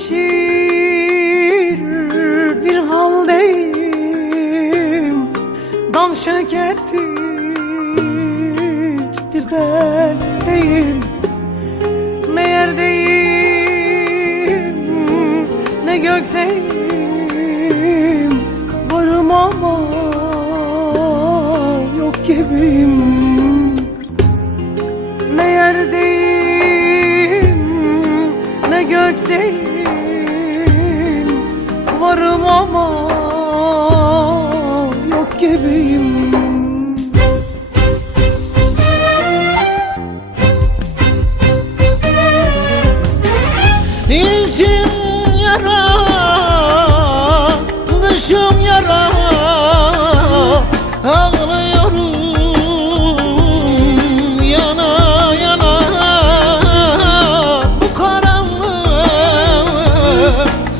vazgeçir bir haldeyim. Dal çökertir bir dertteyim. Ne yerdeyim ne gökteyim. Varım ama yok gibiyim. Ne yerdeyim ne gökteyim. Varım ama yok gibiyim. İçim yara, dışım yara, ağlıyorum yana yana. Bu karanlık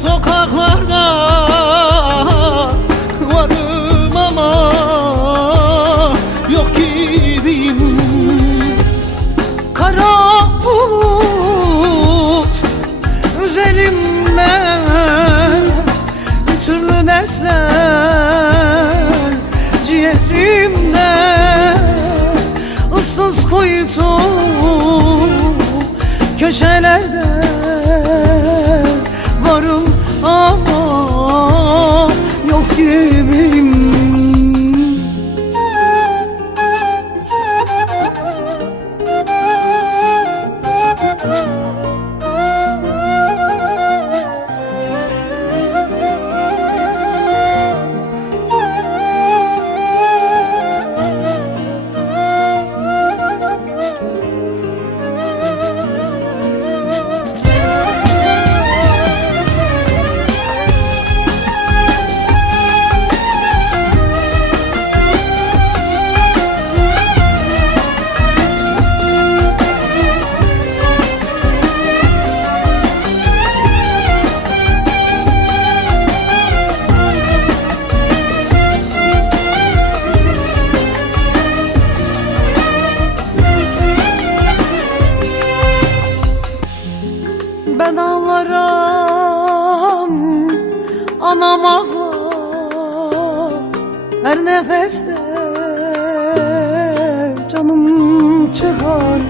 sokaklarda varım ama yok gibiyim. Kara bulut üzerimde, türlü dertler ciğerimde. Issız kuytu köşelerde varım ama yok gibiyim. Ben ağlarım, anam ağlar. Her nefeste canım çıkar.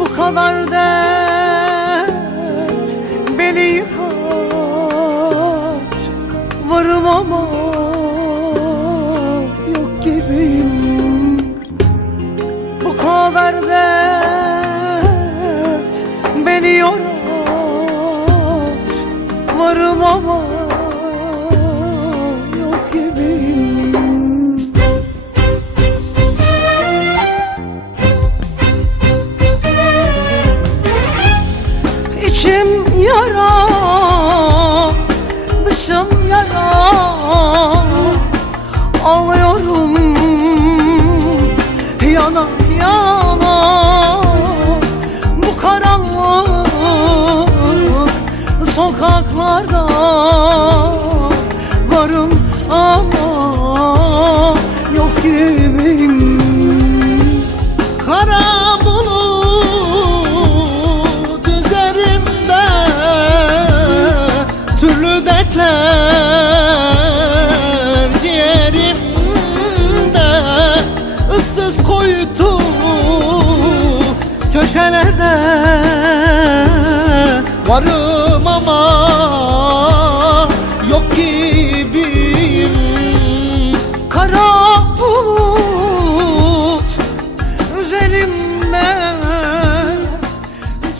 Bu kadar dert beni yıkar. Varım ama yok gibiyim. Bu kadar dert beni yorar. Varım ama yok gibiyim. İçim yara, dışım yara, ağlıyorum yana yana. Bu karanlık sokaklarda varım ama yok gibiyim. Kara bulut üzerimde, türlü dertler ciğerimde. Issız kuytu köşelerde varım ama yok gibiyim. Kara bulut üzerimde,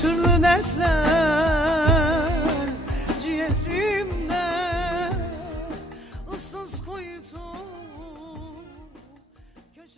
türlü dertler ciğerimde. Issız kuytu